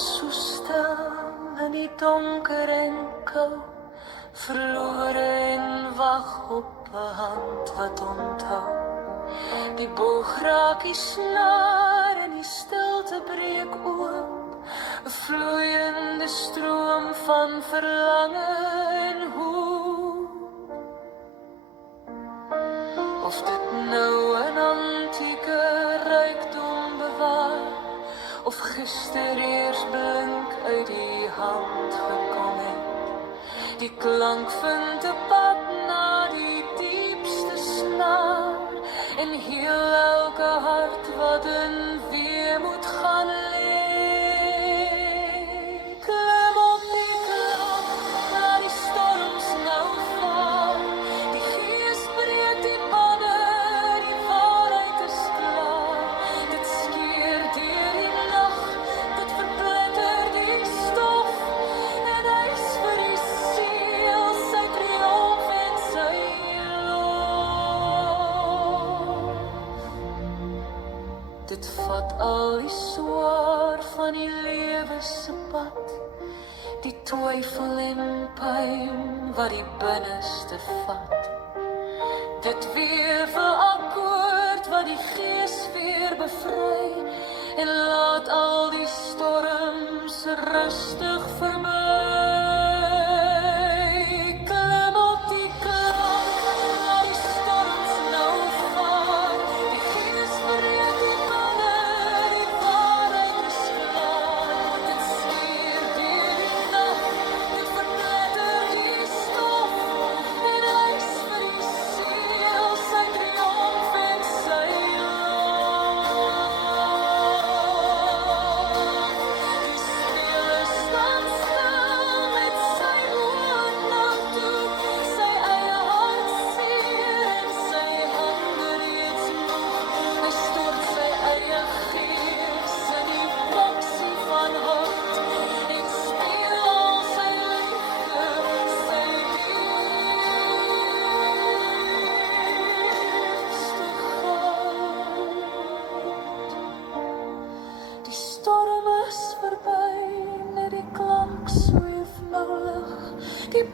so stil in die donker en kou, verlore en wag op 'n hand wat onthou. Die boog raak die snaar en die stilte breek oop, 'n vloeiende stroom van verlange en hoop. Of dit nou 'n antieke rykdom bewaar, of gister eers blink uit die hand gekom het. Die klank vind 'n pad na die diepste snaar, en heel elke hart wat in weemoed gaan lê. Klim op die klank, na die storms nou vaar, die gees breek die banne, die waarheid is klaar. Dit skeer deur die nag, dit verpletter die stof, en eis vir die siel sy triomf en sy lof. Dit vat al die swaar van die lewe se pad, die twyfel en pyn wat die binneste vat. Dit weer verakkoord wat die gees weer bevry, en laat al die storms rustig verby. Klim op die klank, na die storms nou vaar, die gees breek die banne, die waarheid is klaar. Dit skeer deur die nag, dit verpletter die stof, en eis vir die siel sy triomf en sy lof. Die stille staan stil met sy oë na toe, sy eie hart seer en sy hande reeds moeg. Hy stort sy eie gees in die boksie van hout, en speel al sy liefde, sy diepste goud. Die storm is verby, net die klank sweef nou lig, die